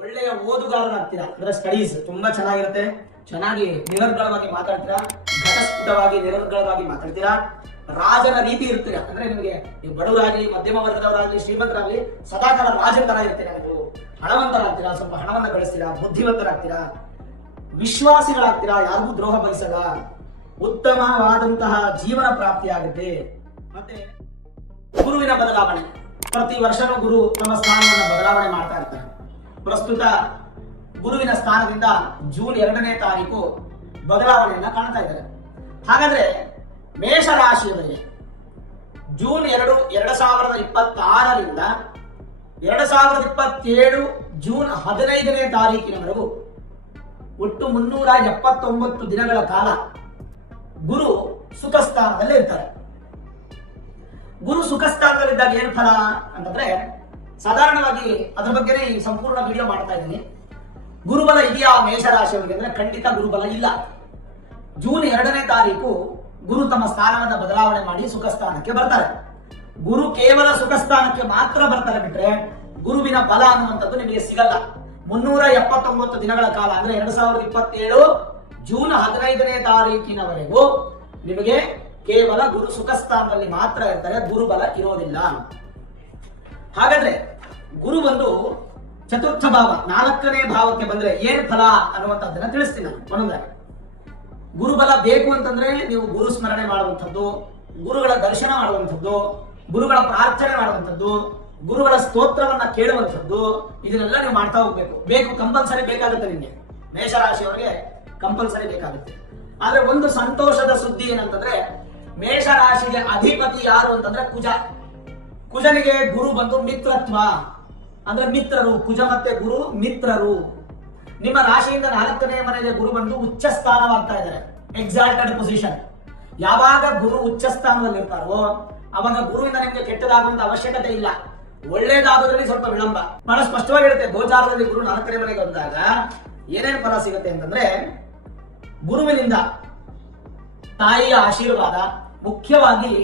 ಒಳ್ಳೆಯ ಓದುಗಾರರಾಗ್ತೀರಾ. ಅಂದ್ರೆ ಸ್ಟಡೀಸ್ ತುಂಬಾ ಚೆನ್ನಾಗಿರುತ್ತೆ, ಚೆನ್ನಾಗಿ ನಿರರ್ಗಳವಾಗಿ ಮಾತಾಡ್ತೀರಾ, ಘಟಸ್ಫುಟವಾಗಿ ನಿರರ್ಗಳವಾಗಿ ಮಾತಾಡ್ತೀರಾ, ರಾಜನ ರೀತಿ ಇರ್ತೀರಾ. ಅಂದ್ರೆ ನಿಮಗೆ ನೀವು ಬಡವರಾಗ್ಲಿ, ಮಧ್ಯಮ ವರ್ಗದವರಾಗ್ಲಿ, ಶ್ರೀಮಂತರಾಗ್ಲಿ ಸದಾಕಾಲ ರಾಜನ ತರ ಇರ್ತೀರಾ. ನೀವು ಹಣವಂತರಾಗ್ತೀರಾ, ಸ್ವಲ್ಪ ಹಣವನ್ನ ಗಳಿಸ್ತೀರಾ, ಬುದ್ಧಿವಂತರಾಗ್ತೀರಾ, ವಿಶ್ವಾಸಿಗಳಾಗ್ತೀರಾ, ಯಾರಿಗೂ ದ್ರೋಹ ಬಯಸಲ್ಲ, ಉತ್ತಮವಾದಂತಹ ಜೀವನ ಪ್ರಾಪ್ತಿಯಾಗುತ್ತೆ. ಮತ್ತೆ ಗುರುವಿನ ಬದಲಾವಣೆ, ಪ್ರತಿ ವರ್ಷನೂ ಗುರು ತಮ್ಮ ಸ್ಥಾನವನ್ನು ಬದಲಾವಣೆ ಮಾಡ್ತಾ ಇರ್ತಾರೆ. ಪ್ರಸ್ತುತ ಗುರುವಿನ ಸ್ಥಾನದಿಂದ ಜೂನ್ 2ನೇ ತಾರೀಕು ಬದಲಾವಣೆಯನ್ನ ಕಾಣ್ತಾ ಇದ್ದಾರೆ. ಹಾಗಾದ್ರೆ ಮೇಷರಾಶಿಯವರಿಗೆ ಜೂನ್ 2, 2026ರಿಂದ 2027 ಜೂನ್ 15ನೇ ತಾರೀಕಿನವರೆಗೂ ಒಟ್ಟು 379 ದಿನಗಳ ಕಾಲ ಗುರು ಸುಖ ಸ್ಥಾನದಲ್ಲಿ ಇರ್ತಾರೆ. ಗುರು ಸುಖ ಸ್ಥಾನದಲ್ಲಿದ್ದಾಗ ಏನು ಫಲ ಅಂತಂದ್ರೆ, ಸಾಧಾರಣವಾಗಿ ಅದ್ರ ಬಗ್ಗೆ ಈ ಸಂಪೂರ್ಣ ವಿಡಿಯೋ ಮಾಡ್ತಾ ಇದ್ದೀನಿ. ಗುರುಬಲ ಇದೆಯಾ ಮೇಷರಾಶಿಯವರಿಗೆ ಅಂದ್ರೆ ಖಂಡಿತ ಗುರುಬಲ ಇಲ್ಲ. ಜೂನ್ 2ನೇ ತಾರೀಕು ಗುರು ತಮ್ಮ ಸ್ಥಾನವನ್ನ ಬದಲಾವಣೆ ಮಾಡಿ ಸುಖ ಸ್ಥಾನಕ್ಕೆ ಬರ್ತಾರೆ. ಗುರು ಕೇವಲ ಸುಖ ಸ್ಥಾನಕ್ಕೆ ಮಾತ್ರ ಬರ್ತಾರೆ, ಬಿಟ್ರೆ ಗುರುವಿನ ಬಲ ಅನ್ನುವಂಥದ್ದು ನಿಮಗೆ ಸಿಗಲ್ಲ. 379 ದಿನಗಳ ಕಾಲ ಅಂದ್ರೆ 2027 ಜೂನ್ 15ನೇ ತಾರೀಕಿನವರೆಗೂ ನಿಮಗೆ ಕೇವಲ ಗುರು ಸುಖ ಸ್ಥಾನದಲ್ಲಿ ಮಾತ್ರ ಇರ್ತಾರೆ, ಗುರುಬಲ ಇರೋದಿಲ್ಲ. ಹಾಗಾದ್ರೆ ಗುರು ಬಂದು ಚತುರ್ಥ ಭಾವ 4ನೇ ಭಾವಕ್ಕೆ ಬಂದ್ರೆ ಏನ್ ಫಲ ಅನ್ನುವಂಥದ್ದನ್ನ ತಿಳಿಸ್ತೀನಿ ನಾನು ಒಂದೊಂದಾಗಿ. ಗುರುಬಲ ಬೇಕು ಅಂತಂದ್ರೆ ನೀವು ಗುರು ಸ್ಮರಣೆ ಮಾಡುವಂಥದ್ದು, ಗುರುಗಳ ದರ್ಶನ ಮಾಡುವಂಥದ್ದು, ಗುರುಗಳ ಪ್ರಾರ್ಥನೆ ಮಾಡುವಂಥದ್ದು, ಗುರುಗಳ ಸ್ತೋತ್ರವನ್ನ ಕೇಳುವಂಥದ್ದು, ಇದನ್ನೆಲ್ಲ ನೀವು ಮಾಡ್ತಾ ಹೋಗ್ಬೇಕು. ಕಂಪಲ್ಸರಿ ಬೇಕಾಗುತ್ತೆ ನಿಮ್ಗೆ. ಮೇಷರಾಶಿಯವರಿಗೆ ಕಂಪಲ್ಸರಿ ಬೇಕಾಗುತ್ತೆ. ಆದ್ರೆ ಒಂದು ಸಂತೋಷದ ಸುದ್ದಿ ಏನಂತಂದ್ರೆ, ಮೇಷರಾಶಿಗೆ ಅಧಿಪತಿ ಯಾರು ಅಂತಂದ್ರೆ ಕುಜ. ಕುಜನಿಗೆ ಗುರು ಬಂದು ಮಿತ್ರತ್ವ, ಅಂದ್ರೆ ಮಿತ್ರರು. ಕುಜ ಮತ್ತೆ ಗುರು ಮಿತ್ರರು. ನಿಮ್ಮ ರಾಶಿಯಿಂದ 4ನೇ ಮನೆಗೆ ಗುರು ಬಂದು ಉಚ್ಚ ಸ್ಥಾನವಾಗ್ತಾ ಇದ್ದಾರೆ, ಎಕ್ಸಾಲ್ಟೆಡ್ ಪೊಸಿಷನ್. ಯಾವಾಗ ಗುರು ಉಚ್ಚ ಸ್ಥಾನದಲ್ಲಿ ಇರ್ತಾರೋ ಅವಾಗ ಗುರುವಿಂದ ನಿಮ್ಗೆ ಕೆಟ್ಟದಾಗುವಂತ ಅವಶ್ಯಕತೆ ಇಲ್ಲ, ಒಳ್ಳೇದಾಗೋದ್ರಲ್ಲಿ ಸ್ವಲ್ಪ ವಿಳಂಬ. ಬಹಳ ಸ್ಪಷ್ಟವಾಗಿರುತ್ತೆ. ಗೋಚಾರದಲ್ಲಿ ಗುರು 4ನೇ ಮನೆಗೆ ಬಂದಾಗ ಏನೇನು ಫಲ ಸಿಗುತ್ತೆ ಅಂತಂದ್ರೆ, ಗುರುವಿನಿಂದ ತಾಯಿಯ ಆಶೀರ್ವಾದ, ಮುಖ್ಯವಾಗಿ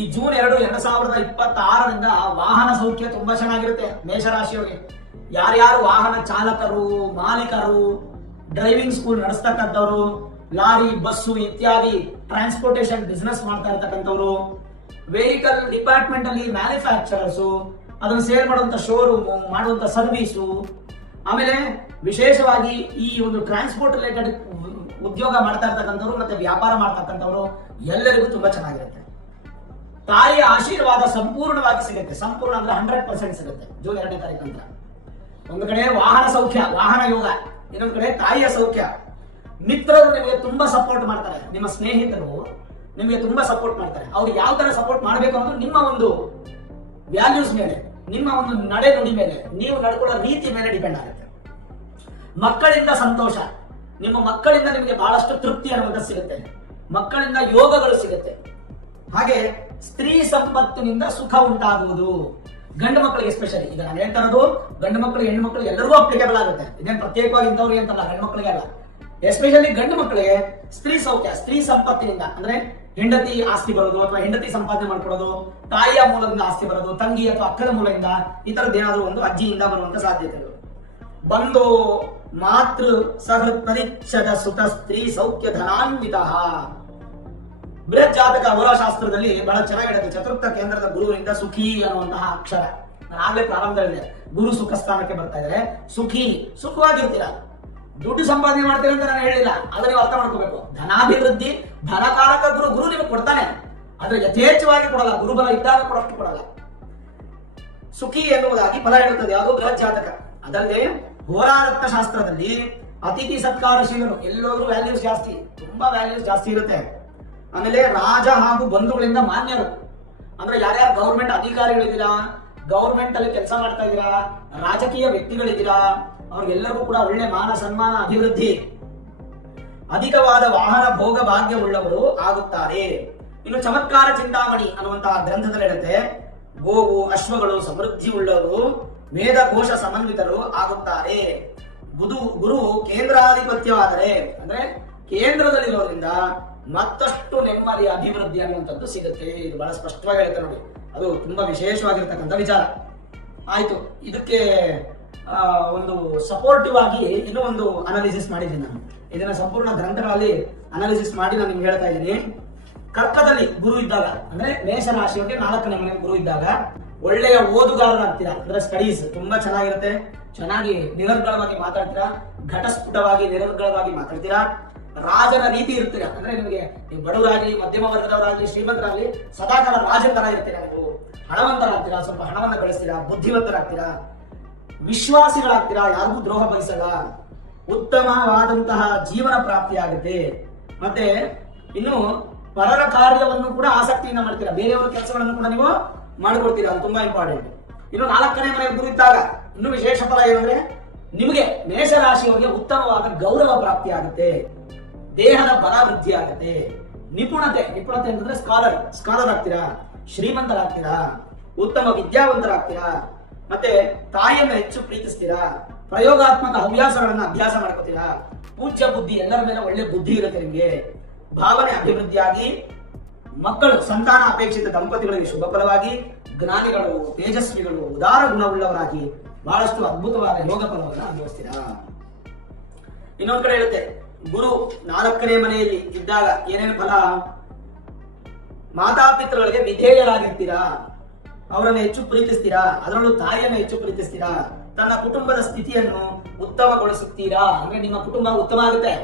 ಈ ಜೂನ್ 2, 2026ರಿಂದ ವಾಹನ ಸೌಖ್ಯ ತುಂಬಾ ಚೆನ್ನಾಗಿರುತ್ತೆ ಮೇಷರಾಶಿಯವರಿಗೆ. ಯಾರ್ಯಾರು ವಾಹನ ಚಾಲಕರು, ಮಾಲೀಕರು, ಡ್ರೈವಿಂಗ್ ಸ್ಕೂಲ್ ನಡೆಸ್ತಕ್ಕಂಥವ್ರು, ಲಾರಿ, ಬಸ್ಸು ಇತ್ಯಾದಿ ಟ್ರಾನ್ಸ್ಪೋರ್ಟೇಷನ್ ಬಿಸ್ನೆಸ್ ಮಾಡ್ತಾ ಇರ್ತಕ್ಕಂಥವ್ರು, ವೆಹಿಕಲ್ ಡಿಪಾರ್ಟ್ಮೆಂಟ್ ಅಲ್ಲಿ ಮ್ಯಾನುಫ್ಯಾಕ್ಚರರ್ಸು, ಅದನ್ನು ಸೇಲ್ ಮಾಡುವಂತ ಶೋರೂಮ್, ಮಾಡುವಂತ ಸರ್ವಿಸು, ಆಮೇಲೆ ವಿಶೇಷವಾಗಿ ಈ ಒಂದು ಟ್ರಾನ್ಸ್ಪೋರ್ಟ್ ರಿಲೇಟೆಡ್ ಉದ್ಯೋಗ ಮಾಡ್ತಾ ಇರ್ತಕ್ಕಂಥವ್ರು ಮತ್ತೆ ವ್ಯಾಪಾರ ಮಾಡ್ತಕ್ಕಂಥವ್ರು ಎಲ್ಲರಿಗೂ ತುಂಬಾ ಚೆನ್ನಾಗಿರುತ್ತೆ. ತಾಯಿಯ ಆಶೀರ್ವಾದ ಸಂಪೂರ್ಣವಾಗಿ ಸಿಗುತ್ತೆ. ಸಂಪೂರ್ಣ ಅಂದ್ರೆ 100% ಸಿಗುತ್ತೆ ಜೂನ್ 2ನೇ ತಾರೀಕು ನಂತರ. ಒಂದು ಕಡೆ ವಾಹನ ಸೌಖ್ಯ, ವಾಹನ ಯೋಗ, ಇನ್ನೊಂದು ಕಡೆ ತಾಯಿಯ ಸೌಖ್ಯ. ಮಿತ್ರರು ನಿಮಗೆ ತುಂಬಾ ಸಪೋರ್ಟ್ ಮಾಡ್ತಾರೆ, ನಿಮ್ಮ ಸ್ನೇಹಿತರು ನಿಮಗೆ ತುಂಬಾ ಸಪೋರ್ಟ್ ಮಾಡ್ತಾರೆ. ಅವ್ರು ಯಾವ ತರ ಸಪೋರ್ಟ್ ಮಾಡಬೇಕು ಅನ್ನೋದು ನಿಮ್ಮ ಒಂದು ವ್ಯಾಲ್ಯೂಸ್ ಮೇಲೆ, ನಿಮ್ಮ ಒಂದು ನಡೆ ನುಡಿ ಮೇಲೆ, ನೀವು ನಡ್ಕೊಳ್ಳೋ ರೀತಿ ಮೇಲೆ ಡಿಪೆಂಡ್ ಆಗುತ್ತೆ. ಮಕ್ಕಳಿಂದ ಸಂತೋಷ, ನಿಮ್ಮ ಮಕ್ಕಳಿಂದ ನಿಮಗೆ ಬಹಳಷ್ಟು ತೃಪ್ತಿ ಅನ್ನುವಂಥದ್ದು ಸಿಗುತ್ತೆ, ಮಕ್ಕಳಿಂದ ಯೋಗಗಳು ಸಿಗುತ್ತೆ. ಹಾಗೆ ಸ್ತ್ರೀ ಸಂಪತ್ತಿನಿಂದ ಸುಖ ಉಂಟಾಗುವುದು. ಗಂಡು ಮಕ್ಕಳಿಗೆ ಎಸ್ಪೆಷಲಿ, ಈಗ ನಾನು ಹೇಳ್ತಾ ಇರೋದು ಗಂಡು ಮಕ್ಕಳು ಹೆಣ್ಣು ಮಕ್ಕಳು ಎಲ್ಲರಿಗೂ ಅಪ್ಲಿಕೇಬಲ್ ಆಗುತ್ತೆ. ಇದೇನು ಪ್ರತ್ಯೇಕವಾಗಿ ಇಂಥವ್ರಿಗೆ ಅಂತಲ್ಲ, ಗಂಡು ಮಕ್ಕಳಿಗೆ ಅಲ್ಲ. ಎಸ್ಪೆಷಲಿ ಗಂಡು ಮಕ್ಕಳಿಗೆ ಸ್ತ್ರೀ ಸೌಖ್ಯ, ಸ್ತ್ರೀ ಸಂಪತ್ತಿನಿಂದ ಅಂದ್ರೆ ಹೆಂಡತಿ ಆಸ್ತಿ ಬರೋದು, ಅಥವಾ ಹೆಂಡತಿ ಸಂಪಾದನೆ ಮಾಡ್ಕೊಳ್ಳೋದು, ತಾಯಿಯ ಮೂಲದಿಂದ ಆಸ್ತಿ ಬರೋದು, ತಂಗಿ ಅಥವಾ ಅಕ್ಕದ ಮೂಲದಿಂದ, ಈ ತರದ್ದು ಏನಾದರೂ ಒಂದು ಅಜ್ಜಿಯಿಂದ ಬರುವಂತ ಸಾಧ್ಯತೆಗಳು. ಬಂದು ಮಾತೃ ಸಹೃತ್ ಪರಿಚ್ಛದ ಸುತ ಸ್ತ್ರೀ ಸೌಖ್ಯ ಧನಾನ್ವಿತ. ಬೃಹತ್ ಜಾತಕ ಅವರಶಾಸ್ತ್ರದಲ್ಲಿ ಬಹಳ ಚೆನ್ನಾಗಿರುತ್ತೆ. ಚತುರ್ಥ ಕೇಂದ್ರದ ಗುರುವಿನಿಂದ ಸುಖಿ ಅನ್ನುವಂತಹ ಅಕ್ಷರ. ನಾನು ಆಗ್ಲೇ ಪ್ರಾರಂಭದಲ್ಲಿದೆ, ಗುರು ಸುಖ ಸ್ಥಾನಕ್ಕೆ ಬರ್ತಾ ಇದ್ದಾರೆ. ಸುಖಿ, ಸುಖವಾಗಿರ್ತೀರ. ದುಡ್ಡು ಸಂಪಾದನೆ ಮಾಡ್ತೀರ ಅಂತ ನಾನು ಹೇಳಿಲ್ಲ, ಆದ್ರೆ ನೀವು ಅರ್ಥ ಮಾಡ್ಕೋಬೇಕು. ಧನಾಭಿವೃದ್ಧಿ, ಧನಕಾರಕ ಗುರು. ಗುರು ನಿಮಗೆ ಕೊಡ್ತಾನೆ, ಆದ್ರೆ ಯಥೇಚ್ಛವಾಗಿ ಕೊಡಲ್ಲ. ಗುರುಬಲ ಇದ್ದಾಗ ಕೊಡಷ್ಟು ಕೊಡಲ್ಲ. ಸುಖಿ ಎನ್ನುವುದಾಗಿ ಫಲ ಹೇಳುತ್ತದೆ ಯಾವುದು ಬೃಹತ್ ಜಾತಕ. ಅದಲ್ಲದೆ ಹೋರಾರತ್ನ ಶಾಸ್ತ್ರದಲ್ಲಿ ಅತಿಥಿ ಸತ್ಕಾರಶೀಲರು, ಎಲ್ಲೋದ್ರೂ ವ್ಯಾಲ್ಯೂಸ್ ಜಾಸ್ತಿ, ತುಂಬಾ ವ್ಯಾಲ್ಯೂಸ್ ಜಾಸ್ತಿ ಇರುತ್ತೆ. ಆಮೇಲೆ ರಾಜ ಹಾಗೂ ಬಂಧುಗಳಿಂದ ಮಾನ್ಯರು, ಅಂದ್ರೆ ಯಾರ್ಯಾರು ಗೌರ್ಮೆಂಟ್ ಅಧಿಕಾರಿಗಳಿದ್ದೀರಾ, ಗೌರ್ಮೆಂಟ್ ಅಲ್ಲಿ ಕೆಲಸ ಮಾಡ್ತಾ ಇದ್ದೀರಾ, ರಾಜಕೀಯ ವ್ಯಕ್ತಿಗಳಿದ್ದೀರಾ, ಅವ್ರಿಗೆಲ್ಲರಿಗೂ ಕೂಡ ಒಳ್ಳೆ ಮಾನ ಸನ್ಮಾನ, ಅಭಿವೃದ್ಧಿ. ಅಧಿಕವಾದ ವಾಹನ ಭೋಗ ಭಾಗ್ಯ ಉಳ್ಳವರು ಆಗುತ್ತಾರೆ. ಇನ್ನು ಚಮತ್ಕಾರ ಚಿಂತಾಮಣಿ ಅನ್ನುವಂತಹ ಗ್ರಂಥದಲ್ಲಿ ಹೇಳುತ್ತೆ, ಗೋವು ಅಶ್ವಗಳು ಸಮೃದ್ಧಿ ಉಳ್ಳವರು, ವೇದ ಕೋಶ ಸಮನ್ವಿತರು ಆಗುತ್ತಾರೆ. ಗುರು ಕೇಂದ್ರಾಧಿಪತ್ಯವಾದರೆ ಅಂದ್ರೆ ಕೇಂದ್ರದಲ್ಲಿರೋದ್ರಿಂದ ಮತ್ತಷ್ಟು ನೆಮ್ಮದಿ, ಅಭಿವೃದ್ಧಿ ಅನ್ನುವಂಥದ್ದು ಸಿಗುತ್ತೆ. ಇದು ಬಹಳ ಸ್ಪಷ್ಟವಾಗಿ ಹೇಳ್ತಾರೆ ನೋಡಿ, ಅದು ತುಂಬಾ ವಿಶೇಷವಾಗಿರ್ತಕ್ಕಂಥ ವಿಚಾರ. ಆಯ್ತು, ಇದಕ್ಕೆ ಒಂದು ಸಪೋರ್ಟಿವ್ ಆಗಿ ಇನ್ನೂ ಒಂದು ಅನಾಲಿಸಿಸ್ ಮಾಡಿದ್ದೀನಿ ನಾನು. ಇದನ್ನ ಸಂಪೂರ್ಣ ಗ್ರಂಥಗಳಲ್ಲಿ ಅನಾಲಿಸಿಸ್ ಮಾಡಿ ನಾನು ನಿಮ್ಗೆ ಹೇಳ್ತಾ ಇದ್ದೀನಿ. ಕರ್ಕದಲ್ಲಿ ಗುರು ಇದ್ದಾಗ ಅಂದ್ರೆ ಮೇಷ ರಾಶಿಯವರಿಗೆ 4ನೇ ಮನೆ ಗುರು ಇದ್ದಾಗ ಒಳ್ಳೆಯ ಓದುಗಾರರಾಗ್ತೀರಾ. ಅಂದ್ರೆ ಸ್ಟಡೀಸ್ ತುಂಬಾ ಚೆನ್ನಾಗಿರುತ್ತೆ, ಚೆನ್ನಾಗಿ ನಿರರ್ಗಳವಾಗಿ ಮಾತಾಡ್ತೀರಾ, ಘಟಸ್ಫುಟವಾಗಿ ನಿರರ್ಗಳವಾಗಿ ಮಾತಾಡ್ತೀರಾ, ರಾಜನ ರೀತಿ ಇರ್ತೀರಾ. ಅಂದ್ರೆ ನಿಮಗೆ ನೀವು ಬಡವರಾಗ್ಲಿ, ಮಧ್ಯಮ ವರ್ಗದವರಾಗ್ಲಿ, ಶ್ರೀಮಂತರಾಗ್ಲಿ ಸದಾಕಾಲ ರಾಜನ ತರ ಇರ್ತೀರಾ. ನೀವು ಹಣವಂತರಾಗ್ತೀರಾ, ಸ್ವಲ್ಪ ಹಣವನ್ನ ಗಳಿಸ್ತೀರಾ, ಬುದ್ಧಿವಂತರಾಗ್ತೀರಾ, ವಿಶ್ವಾಸಿಗಳಾಗ್ತೀರಾ, ಯಾರಿಗೂ ದ್ರೋಹ ಬಯಸಲ್ಲ, ಉತ್ತಮವಾದಂತಹ ಜೀವನ ಪ್ರಾಪ್ತಿಯಾಗುತ್ತೆ. ಮತ್ತೆ ಇನ್ನು ಪರರ ಕಾರ್ಯವನ್ನು ಕೂಡ ಆಸಕ್ತಿಯಿಂದ ಮಾಡ್ತೀರಾ, ಬೇರೆಯವರ ಕೆಲಸಗಳನ್ನು ಕೂಡ ನೀವು ಮಾಡಿಕೊಡ್ತೀರಾ, ಅದು ತುಂಬಾ ಇಂಪಾರ್ಟೆಂಟ್. ಇನ್ನು 4ನೇ ಮನೆ ಗುರು ಇದ್ದಾಗ ಇನ್ನು ವಿಶೇಷ ಫಲ ಏನಂದ್ರೆ ನಿಮಗೆ ಮೇಷರಾಶಿಯವರಿಗೆ ಉತ್ತಮವಾದ ಗೌರವ ಪ್ರಾಪ್ತಿ ಆಗುತ್ತೆ, ದೇಹದ ಬಲ ವೃದ್ಧಿ ಆಗುತ್ತೆ, ನಿಪುಣತೆ ಅಂತಂದ್ರೆ ಸ್ಕಾಲರ್ ಆಗ್ತೀರಾ, ಶ್ರೀಮಂತರಾಗ್ತೀರಾ, ಉತ್ತಮ ವಿದ್ಯಾವಂತರಾಗ್ತೀರಾ, ಮತ್ತೆ ತಾಯಿಯನ್ನ ಹೆಚ್ಚು ಪ್ರೀತಿಸ್ತೀರಾ, ಪ್ರಯೋಗಾತ್ಮಕ ಹವ್ಯಾಸಗಳನ್ನ ಅಭ್ಯಾಸ ಮಾಡ್ಕೋತೀರಾ, ಪೂಜ್ಯ ಬುದ್ಧಿ, ಎಲ್ಲರ ಮೇಲೆ ಒಳ್ಳೆ ಬುದ್ಧಿ ಇರುತ್ತೆ ನಿಮ್ಗೆ, ಭಾವನೆ ಅಭಿವೃದ್ಧಿಯಾಗಿ, ಮಕ್ಕಳು ಸಂತಾನ ಅಪೇಕ್ಷಿತ ದಂಪತಿಗಳಿಗೆ ಶುಭ ಫಲವಾಗಿ, ಜ್ಞಾನಿಗಳು, ತೇಜಸ್ವಿಗಳು, ಉದಾರ ಗುಣವುಳ್ಳವರಾಗಿ ಬಹಳಷ್ಟು ಅದ್ಭುತವಾದ ಯೋಗ ಫಲವನ್ನು ಅನುಭವಿಸ್ತೀರಾ. ಇನ್ನೊಂದ್ ಕಡೆ ಹೇಳುತ್ತೆ, ಗುರು 4ನೇ ಮನೆಯಲ್ಲಿ ಇದ್ದಾಗ ಏನೇನು ಫಲ? ಮಾತಾಪಿತೃಗಳಿಗೆ ವಿಧೇಯರಾಗಿರ್ತೀರಾ, ಅವರನ್ನು ಹೆಚ್ಚು ಪ್ರೀತಿಸ್ತೀರಾ, ಅದರಲ್ಲೂ ತಾಯಿಯನ್ನು ಹೆಚ್ಚು ಪ್ರೀತಿಸ್ತೀರಾ, ತನ್ನ ಕುಟುಂಬದ ಸ್ಥಿತಿಯನ್ನು ಉತ್ತಮಗೊಳಿಸುತ್ತೀರಾ. ಅಂದ್ರೆ ನಿಮ್ಮ ಕುಟುಂಬ ಉತ್ತಮ ಆಗುತ್ತೆ,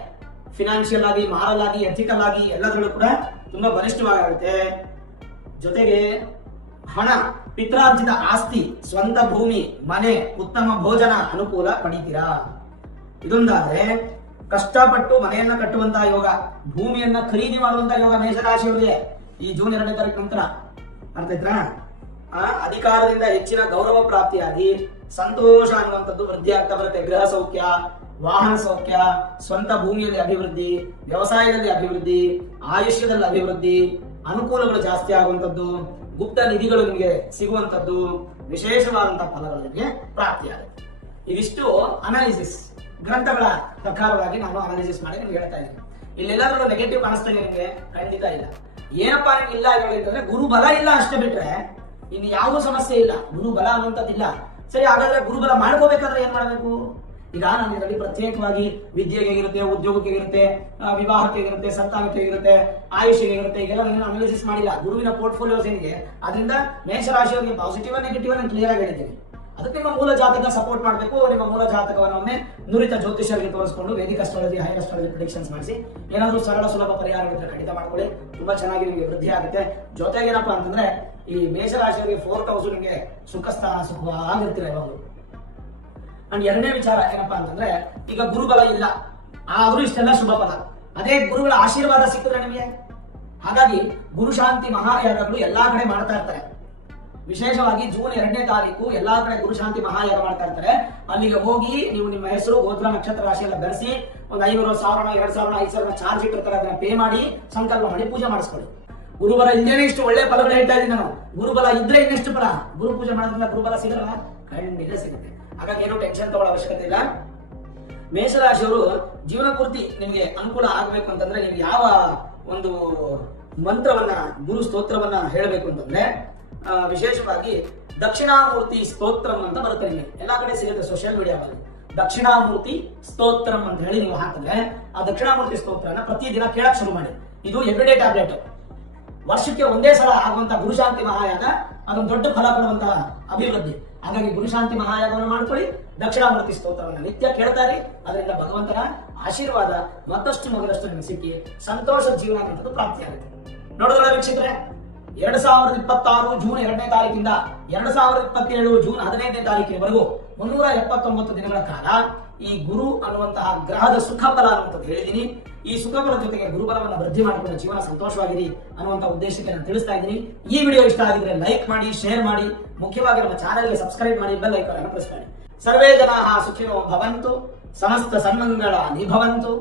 ಫಿನಾನ್ಷಿಯಲ್ ಆಗಿ, ಮಾರಲ್ ಆಗಿ, ಎಥಿಕಲ್ ಆಗಿ ಎಲ್ಲದರಲ್ಲೂ ಕೂಡ ತುಂಬಾ ಬಲಿಷ್ಠವಾಗುತ್ತೆ. ಜೊತೆಗೆ ಹಣ, ಪಿತ್ರಾರ್ಜಿತ ಆಸ್ತಿ, ಸ್ವಂತ ಭೂಮಿ, ಮನೆ, ಉತ್ತಮ ಭೋಜನ ಅನುಕೂಲ ಪಡಿತೀರಾ. ಇದೊಂದಾದ್ರೆ ಕಷ್ಟಪಟ್ಟು ಮನೆಯನ್ನ ಕಟ್ಟುವಂತಹ ಯೋಗ, ಭೂಮಿಯನ್ನ ಖರೀದಿ ಮಾಡುವಂತಹ ಯೋಗ ಮೇಷರಾಶಿಯವರಿಗೆ ಈ ಜೂನ್ 2ನೇ ತಾರೀಕು ನಂತರ. ಅರ್ಥ ಆಯ್ತಾ? ಅಧಿಕಾರದಿಂದ ಹೆಚ್ಚಿನ ಗೌರವ ಪ್ರಾಪ್ತಿಯಾಗಿ ಸಂತೋಷ ಅನ್ನುವಂಥದ್ದು ವೃದ್ಧಿ ಆಗ್ತಾ ಬರುತ್ತೆ. ಗೃಹ ಸೌಖ್ಯ, ವಾಹನ ಸೌಖ್ಯ, ಸ್ವಂತ ಭೂಮಿಯಲ್ಲಿ ಅಭಿವೃದ್ಧಿ, ವ್ಯವಸಾಯದಲ್ಲಿ ಅಭಿವೃದ್ಧಿ, ಆಯುಷ್ಯದಲ್ಲಿ ಅಭಿವೃದ್ಧಿ, ಅನುಕೂಲಗಳು ಜಾಸ್ತಿ ಆಗುವಂಥದ್ದು, ಗುಪ್ತ ನಿಧಿಗಳು ನಿಮಗೆ ಸಿಗುವಂಥದ್ದು, ವಿಶೇಷವಾದಂತಹ ಫಲಗಳು ನಿಮಗೆ ಪ್ರಾಪ್ತಿಯಾಗುತ್ತೆ. ಇದಿಷ್ಟು ಅನಾಲಿಸಿಸ್, ಗ್ರಂಥಗಳ ಪ್ರಕಾರವಾಗಿ ನಾನು ಅನಾಲಿಸಿಸ್ ಮಾಡಿ ನಿಮ್ಗೆ ಹೇಳ್ತಾ ಇದ್ದೀನಿ. ಇಲ್ಲೆಲ್ಲಾದ್ರೂ ನೆಗೆಟಿವ್ ಕಾಣಿಸ್ತಾ ಇದೆ ನಿಮಗೆ? ಖಂಡಿತ ಇಲ್ಲ. ಏನಪ್ಪಾ ನಿಮ್ಗೆ ಇಲ್ಲ ಅಂತಂದ್ರೆ ಗುರುಬಲ ಇಲ್ಲ ಅಷ್ಟೇ ಬಿಟ್ರೆ ಇನ್ನು ಯಾವ ಸಮಸ್ಯೆ ಇಲ್ಲ. ಗುರುಬಲ ಅನ್ನುವಂಥದ್ದಿಲ್ಲ. ಸರಿ, ಹಾಗಾದ್ರೆ ಗುರುಬಲ ಮಾಡ್ಕೋಬೇಕಾದ್ರೆ ಏನ್ ಮಾಡ್ಬೇಕು? ಈಗ ನಾನು ಇದರಲ್ಲಿ ಪ್ರತ್ಯೇಕವಾಗಿ ವಿದ್ಯೆಗೆ ಇರುತ್ತೆ, ಉದ್ಯೋಗಕ್ಕೆ ಇರುತ್ತೆ, ವಿವಾಹಕ್ಕೆ ಇರುತ್ತೆ, ಸಂತಾನಕ್ಕೆ ಇರುತ್ತೆ, ಆಯುಷ್ಯಗೆ ಇರುತ್ತೆ, ಈಗೆಲ್ಲ ನಾನು ಅನಾಲಿಸಿಸ್ ಮಾಡಿಲ್ಲ. ಗುರುವಿನ ಪೋರ್ಟ್ಫೋಲಿಯೋಸ್ ಏನಿದೆ ಅದರಿಂದ ಮೇಷರಾಶಿಯವರಿಗೆ ಪಾಸಿಟಿವ್ ನೆಗೆಟಿವ್ ನಾನು ಕ್ಲಿಯರ್ ಆಗಿ ಹೇಳಿದ್ದೇನೆ. ಅದಕ್ಕೆ ನಿಮ್ಮ ಮೂಲ ಜಾತಕ ಸಪೋರ್ಟ್ ಮಾಡಬೇಕು. ನಿಮ್ಮ ಮೂಲ ಜಾತಕವನ್ನು ಒಮ್ಮೆ ನುರಿತ ಜ್ಯೋತಿಷ್ಯರಿಗೆ ತೋರಿಸಿಕೊಂಡು Vedic astrology, higher astrology predictions ಮಾಡಿಸಿ ಏನಾದರೂ ಸರಳ ಸುಲಭ ಪರಿಹಾರ ಇದ್ರೆ ಖಂಡಿತ ಮಾಡ್ಕೊಳ್ಳಿ. ತುಂಬಾ ಚೆನ್ನಾಗಿ ನಿಮಗೆ ವೃದ್ಧಿ ಆಗುತ್ತೆ. ಜೊತೆಗೆ ಏನಪ್ಪಾ ಅಂತಂದ್ರೆ ಈ ಮೇಷರಾಶಿಯವರಿಗೆ 4th ಹೌಸ್ ನಿಮಗೆ ಸುಖಸ್ಥಾನ, ಸುಖವಾಗಿರ್ತೀರ ಯಾವಾಗಲೂ. ಅಂಡ್ 2ನೇ ವಿಚಾರ ಏನಪ್ಪಾ ಅಂತಂದ್ರೆ ಈಗ ಗುರುಬಲ ಇಲ್ಲ ಆದ್ರೂ ಇಷ್ಟೆಲ್ಲ ಶುಭ ಫಲ. ಅದೇ ಗುರುಗಳ ಆಶೀರ್ವಾದ ಸಿಕ್ಕಿದ್ರೆ ನಿಮಗೆ. ಹಾಗಾಗಿ ಗುರುಶಾಂತಿ ಮಹಾಯಾಗಗಳು ಎಲ್ಲಾ ಕಡೆ ಮಾಡ್ತಾ ಇರ್ತಾರೆ. ವಿಶೇಷವಾಗಿ ಜೂನ್ 2ನೇ ತಾರೀಕು ಎಲ್ಲಾ ಕಡೆ ಗುರುಶಾಂತಿ ಮಹಾಯಾಗ ಮಾಡ್ತಾ ಇರ್ತಾರೆ. ಅಲ್ಲಿಗೆ ಹೋಗಿ ನೀವು ನಿಮ್ಮ ಹೆಸರು, ಗೋತ್ರ, ನಕ್ಷತ್ರ ರಾಶಿ ಎಲ್ಲ ಬೆರೆಸಿ ಒಂದು 500, 1000, 2000, 5000 ಚಾರ್ಜ್ ಇಟ್ಟಿರ್ತಾರೆ. ಅದನ್ನ ಪೇ ಮಾಡಿ ಸಂಕಲ್ಪ ಮಾಡಿ ಪೂಜೆ ಮಾಡಿಸ್ಕೊಳ್ಳಿ. ಗುರುಬಲ ಇಲ್ದೇನೆ ಇಷ್ಟು ಒಳ್ಳೆ ಫಲಗಳು ಹೇಳ್ತಾ ಇದ್ದೀನಿ ನಾನು. ಗುರುಬಲ ಇದ್ರೆ ಇನ್ನೆಷ್ಟು ಫಲ? ಗುರು ಪೂಜೆ ಮಾಡೋದ್ರಿಂದ ಗುರುಬಲ ಸಿಗಲ್ಲ? ಖಂಡಿತ ಸಿಗುತ್ತೆ. ಹಾಗಾಗಿ ಏನು ಟೆನ್ಷನ್ ತಗೊಳ್ಳೋ ಅವಶ್ಯಕತೆ ಇಲ್ಲ. ಮೇಷರಾಶಿಯವರು ಜೀವನ ಪೂರ್ತಿ ನಿಮಗೆ ಅನುಕೂಲ ಆಗಬೇಕು ಅಂತಂದ್ರೆ ನೀವು ಯಾವ ಒಂದು ಮಂತ್ರವನ್ನ, ಗುರು ಸ್ತೋತ್ರವನ್ನ ಹೇಳಬೇಕು ಅಂತಂದ್ರೆ ವಿಶೇಷವಾಗಿ ದಕ್ಷಿಣಾಮೂರ್ತಿ ಸ್ತೋತ್ರಂ ಅಂತ ಬರುತ್ತೆ. ನಿಮಗೆ ಎಲ್ಲಾ ಕಡೆ ಸಿಗುತ್ತೆ ಸೋಷಿಯಲ್ ಮೀಡಿಯಾದಲ್ಲಿ. ದಕ್ಷಿಣಾಮೂರ್ತಿ ಸ್ತೋತ್ರಂ ಅಂತ ಹೇಳಿ ನೀವು ಹಾಕಿದ್ರೆ ಆ ದಕ್ಷಿಣಾಮೂರ್ತಿ ಸ್ತೋತ್ರನ ಪ್ರತಿದಿನ ಕೇಳಕ್ ಶುರು ಮಾಡಿ. ಇದು ಎವ್ರಿಡೇ ಟ್ಯಾಬ್ಲೆಟ್. ವರ್ಷಕ್ಕೆ ಒಂದೇ ಸಲ ಆಗುವಂತಹ ಗುರುಶಾಂತಿ ಮಹಾಯಾಗ ಅದೊಂದು ದೊಡ್ಡ ಫಲ ಕೊಡುವಂತಹ ಅಭಿವೃದ್ಧಿ. ಹಾಗಾಗಿ ಗುರುಶಾಂತಿ ಮಹಾಯಾಗವನ್ನು ಮಾಡ್ಕೊಳ್ಳಿ, ದಕ್ಷಿಣಾಮೂರ್ತಿ ಸ್ತೋತ್ರವನ್ನು ನಿತ್ಯ ಕೇಳ್ತಾರೆ. ಅದರಿಂದ ಭಗವಂತನ ಆಶೀರ್ವಾದ ಮತ್ತಷ್ಟು ಮಗದಷ್ಟು ನಿಮಗೆ ಸಿಕ್ಕಿ ಸಂತೋಷ ಜೀವನ ಅನ್ನೋದು ಪ್ರಾಪ್ತಿಯಾಗುತ್ತೆ. ನೋಡಿದ್ರೆ ವೀಕ್ಷಕರೇ, 2026 ಜೂನ್ 2ನೇ ತಾರೀಕಿಂದ 2027 ಜೂನ್ 15ನೇ ತಾರೀಕಿನವರೆಗೂ 379 ದಿನಗಳ ಕಾಲ ಈ ಗುರು ಅನ್ನುವಂತಹ ಗ್ರಹದ ಸುಖ ಫಲ ಅನ್ನುವಂಥದ್ದು ಹೇಳಿದ್ದೀನಿ. ಈ ಸುಖ ಫಲದ ಜೊತೆಗೆ ಗುರುಬಲವನ್ನು ವೃದ್ಧಿ ಮಾಡಿಕೊಂಡು ಜೀವನ ಸಂತೋಷವಾಗಿರಿ ಅನ್ನುವಂಥ ಉದ್ದೇಶಕ್ಕೆ ನಾನು ತಿಳಿಸ್ತಾ ಇದ್ದೀನಿ. ಈ ವಿಡಿಯೋ ಇಷ್ಟ ಆಗಿದ್ರೆ ಲೈಕ್ ಮಾಡಿ, ಶೇರ್ ಮಾಡಿ, ಮುಖ್ಯವಾಗಿ ನಮ್ಮ ಚಾನೆಲ್ಗೆ ಸಬ್ಸ್ಕ್ರೈಬ್ ಮಾಡಿ, ಬೆಲ್ ಐಕಾನ್ ಅನ್ನು ಪ್ರೆಸ್ ಮಾಡಿ. ಸರ್ವೇ ಜನಾಃ ಸುಖಿನೋ ಭವಂತು, ಸಮಸ್ತ ಸನ್ಮಂಗಳ ನಿಭವಂತು.